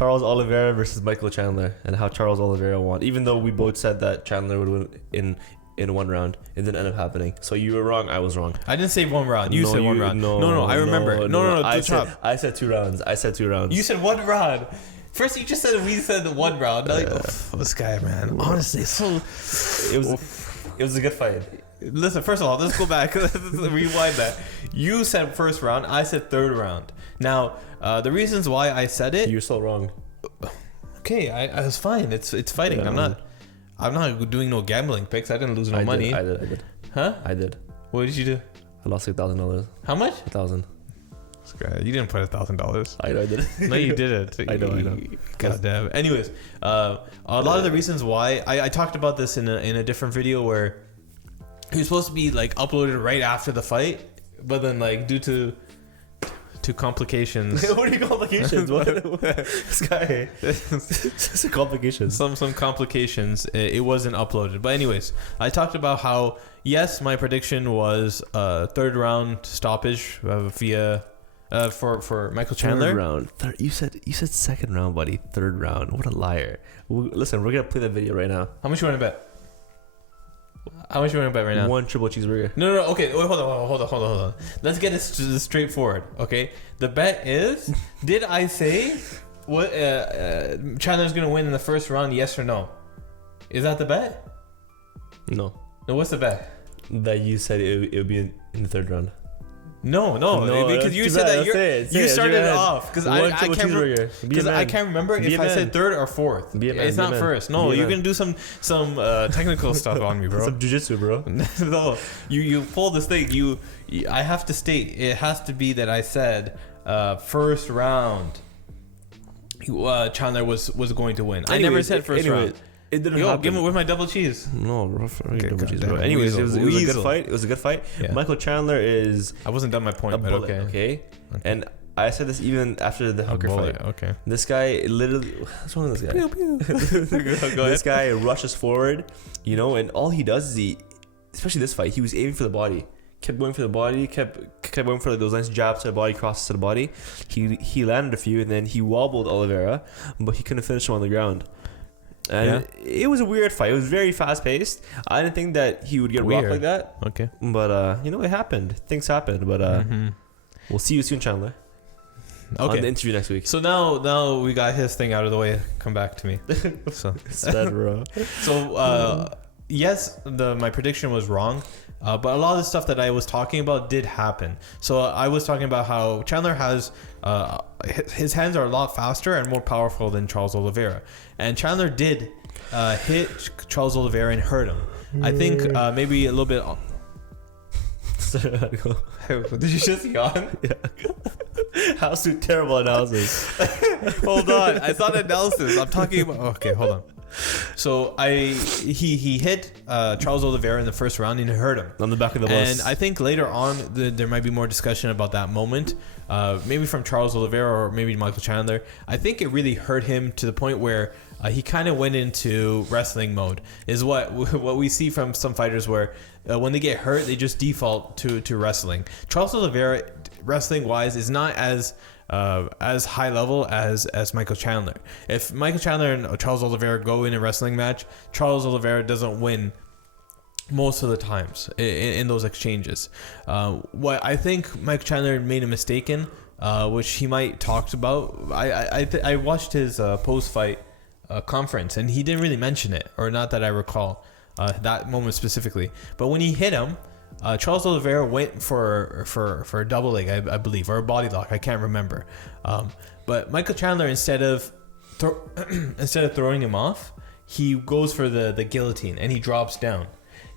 Charles Oliveira versus Michael Chandler, and how Charles Oliveira won. Even though we both said that Chandler would win in one round, it didn't end up happening. So you were wrong. I was wrong. I didn't say one round. You said one round. No. I remember. No. I said 2 rounds. You said 1 round. First, you just said we said 1 round. Like, this guy, man. Honestly, it was a good fight. Listen, first of all, let's go back. Let's rewind that. You said first round. I said third round. Now, the reasons why I said it. You're so wrong. Okay, I was fine. It's fighting. Yeah, I'm not doing no gambling picks. I didn't lose no money. I did. Huh? I did. What did you do? I lost $1,000. How much? $1,000. You didn't put $1,000. I know I did. No, you didn't. I know. God damn. Anyways, a lot of the reasons why I talked about this in a different video where he was supposed to be like uploaded right after the fight, but then like due to complications. What are you complications? What? This guy. Some complications. Some complications. It wasn't uploaded. But anyways, I talked about how yes, my prediction was third round stoppage via for Michael Chandler. Third round. You said second round, buddy. Third round. What a liar. Listen, we're gonna play that video right now. How much you want to bet? How much you want to bet right now? 1 triple cheeseburger. No. Okay, wait, hold on. Let's get this straightforward. Okay, the bet is: did I say what Chandler's gonna win in the first round? Yes or no? Is that the bet? No. No. What's the bet? That you said it would be in the third round. No, because you said that you started it off because I can't remember if I said third or fourth. It's not first. No, you're gonna do some technical stuff on me, bro. Some jujitsu, bro. No, you pull this thing. I have to state it has to be that I said first round. Chandler was going to win. I never said first round. It didn't happen. Give me with my double cheese. No, double cheese, bro. Anyways, it was a good fight. It was a good fight. Yeah. Michael Chandler is. I wasn't done my point, but bullet, okay. And I said this even after the Hooker fight. Okay. This guy literally. What's wrong with this guy? Pew, pew. Go ahead. This guy rushes forward, and all he does is especially this fight, he was aiming for the body. Kept going for the body. Kept going for those nice jabs to the body, crosses to the body. He landed a few, and then he wobbled Oliveira, but he couldn't finish him on the ground. And it was a weird fight. It was very fast paced. I didn't think that he would get rocked like that. Okay. But it happened. Things happened. But we'll see you soon, Chandler. Okay. On the interview next week. So now we got his thing out of the way. Come back to me. So it's bad, bro. So yes, my prediction was wrong. But a lot of the stuff that I was talking about did happen. So I was talking about how Chandler has his hands are a lot faster and more powerful than Charles Oliveira, and Chandler did hit Charles Oliveira and hurt him. I think maybe a little bit. Did you just yawn? Yeah. How's your terrible analysis? Hold on, I thought analysis. I'm talking about. Okay, hold on. So he hit Charles Oliveira in the first round and he hurt him on the back of the bus. And I think later on there might be more discussion about that moment, maybe from Charles Oliveira or maybe Michael Chandler. I think it really hurt him to the point where he kind of went into wrestling mode. Is what we see from some fighters where when they get hurt they just default to wrestling. Charles Oliveira, wrestling wise, is not as high level as Michael Chandler. If Michael Chandler and Charles Oliveira go in a wrestling match, Charles Oliveira doesn't win most of the times in those exchanges. What I think Michael Chandler made a mistake in, which he might talked about. I watched his post-fight conference and he didn't really mention it, or not that I recall that moment specifically. But when he hit him, Charles Oliveira went for a double leg, I believe, or a body lock. I can't remember. But Michael Chandler, instead of throwing him off, he goes for the guillotine and he drops down.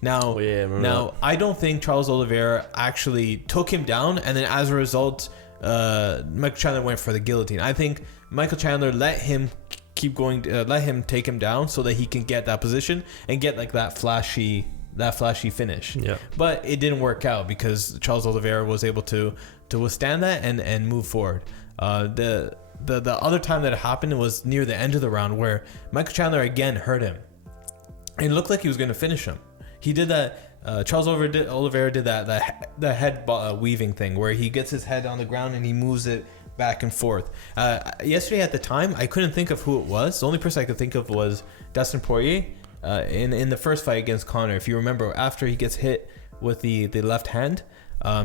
Now, I don't think Charles Oliveira actually took him down, and then as a result, Michael Chandler went for the guillotine. I think Michael Chandler let him keep going, let him take him down so that he can get that position and get like that flashy finish. Yeah. But it didn't work out because Charles Oliveira was able to withstand that and move forward. The other time that it happened was near the end of the round where Michael Chandler again hurt him. And it looked like he was going to finish him. He did that. Charles Oliveira did that head weaving thing where he gets his head on the ground and he moves it back and forth. Yesterday at the time, I couldn't think of who it was. The only person I could think of was Dustin Poirier in the first fight against Conor. If you remember, after he gets hit with the left hand,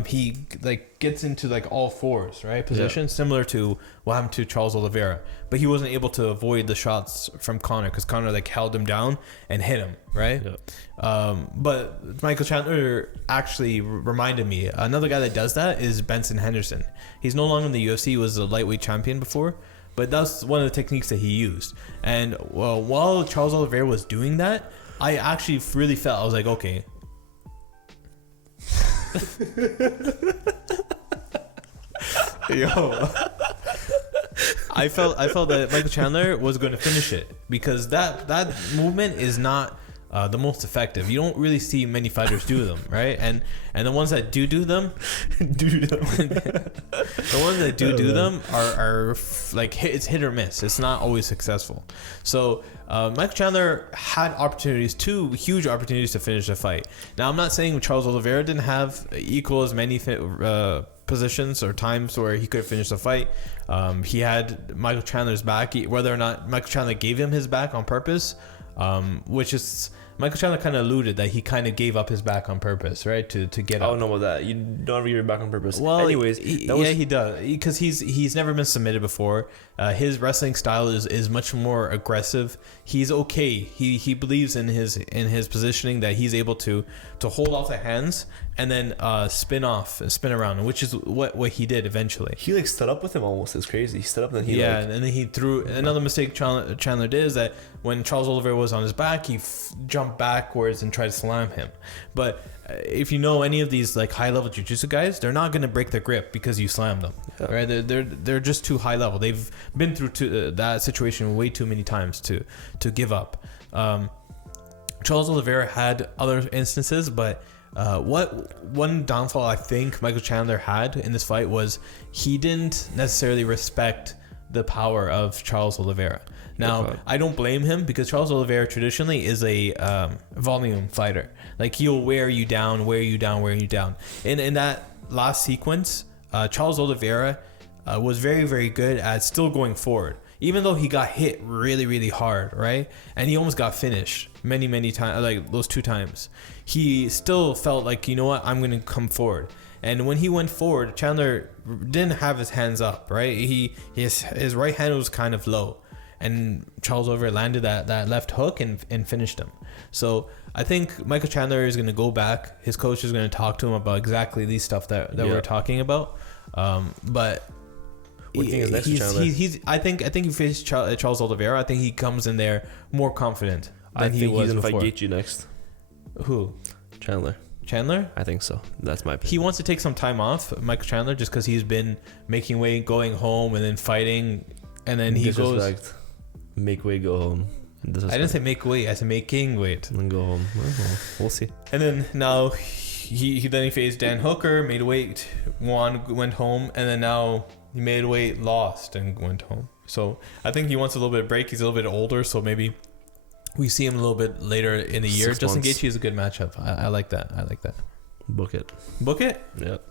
he like gets into like all fours, right? Position similar to what happened to Charles Oliveira, but he wasn't able to avoid the shots from Conor because Conor like held him down and hit him, right? But Michael Chandler actually reminded me, another guy that does that is Benson Henderson. He's no longer in the UFC. He was a lightweight champion before, but that's one of the techniques that he used. And while Charles Oliveira was doing that, I actually really felt, I was like, okay. Yo, I felt that Michael Chandler was going to finish it because that movement is not the most effective. You don't really see many fighters do them, right? And the ones that do them, the ones that do them are like it's hit or miss. It's not always successful. So Michael Chandler had opportunities, 2 huge opportunities to finish the fight. Now I'm not saying Charles Oliveira didn't have equal as many positions or times where he could finish the fight. He had Michael Chandler's back, whether or not Michael Chandler gave him his back on purpose, which is Michael Chandler kind of alluded that he kind of gave up his back on purpose, right? To get up. I don't know about that. You don't ever give your back on purpose. Well, anyways, he does because he's never been submitted before. His wrestling style is much more aggressive. He's okay. He believes in his positioning that he's able to hold off the hands and then spin off and spin around, which is what he did eventually. He like stood up with him almost. It's crazy. He stood up and then he and then he threw. Another mistake Chandler did is that when Charles Oliveira was on his back, he jumped backwards and tried to slam him. But if you know any of these like high level jiu-jitsu guys, they're not going to break their grip because you slam them, right? They're just too high level. They've been through that situation way too many times to give up. Charles Oliveira had other instances, but one downfall I think Michael Chandler had in this fight was he didn't necessarily respect the power of Charles Oliveira. Now, I don't blame him because Charles Oliveira traditionally is a volume fighter. Like he'll wear you down. In that last sequence, Charles Oliveira was very, very good at still going forward. Even though he got hit really, really hard, right? And he almost got finished many times, like those 2 times. He still felt like, you know what, I'm going to come forward. And when he went forward, Chandler didn't have his hands up, right? His right hand was kind of low. And Charles Oliveira landed that left hook and finished him. So I think Michael Chandler is going to go back. His coach is going to talk to him about exactly these stuff that we're talking about. But what do you think is next for Chandler? I think he faced Charles Oliveira. I think he comes in there more confident than he was before. I think he's going to fight Gaethje next. Who? Chandler? I think so. That's my opinion. He wants to take some time off, Michael Chandler, just because he's been making weight, going home, and then fighting, and then he goes... Make weight, go home. I didn't say make weight. I said making weight. And then go home. We'll see. And then now he faced Dan Hooker, made weight, won, went home, and then now he made weight, lost, and went home. So I think he wants a little bit of break. He's a little bit older, so maybe we see him a little bit later in the year. Justin Gaethje is a good matchup. I like that. Book it. Book it? Yep.